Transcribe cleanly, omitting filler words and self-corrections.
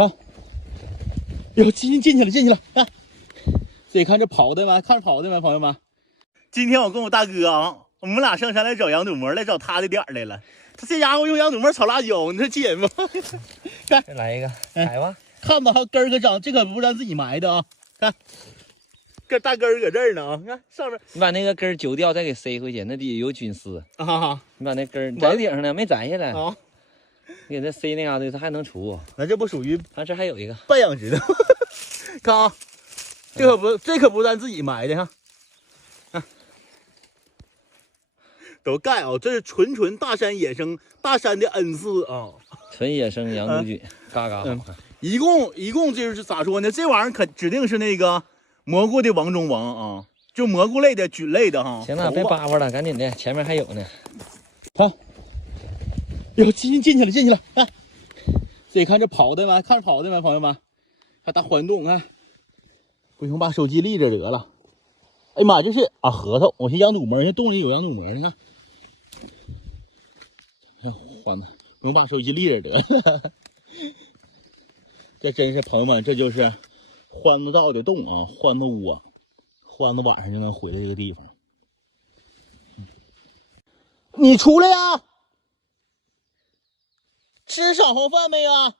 好，哟，进去了，看，自己看这跑的吗？看着跑的吗，朋友们？今天我跟我大哥啊，我们俩上山来找羊肚膜，来找他的点来了。他这家伙用羊肚膜炒辣椒，你说解吗？看，再来一个，来吧。看吧，还根儿可长，这可不是咱自己埋的啊！看，这大根儿搁这儿呢啊！看上面，你把那个根儿揪掉，再给塞回去，那底下有菌丝啊。你把那根儿在顶上呢，没摘下来啊。你给它塞那嘎达，它还能出。咱这不属于啊，这还有一个半养殖的，看啊，这可不是咱自己埋的哈。看，都盖啊，这是纯大山野生，大山的恩赐啊。纯野生羊肚菌，嘎嘎好看。一共就是咋说呢？这玩意儿可指定是那个蘑菇的王中王啊，就蘑菇类的菌类的哈。行了，别叭叭了，赶紧的，前面还有呢。好，哟，进去了，看，自己看这跑的吗？看着跑的吗，朋友们？还大环动，看，不行，把手机立着得了。哎呀妈，这是啊核桃，我寻羊肚膜，这洞里有羊肚膜呢，看，欢子，不用把手机立着得了。这真是朋友们，这就是欢子道的洞啊，欢子窝，欢子晚上就能回来这个地方。你出来呀！吃晌午饭没有啊？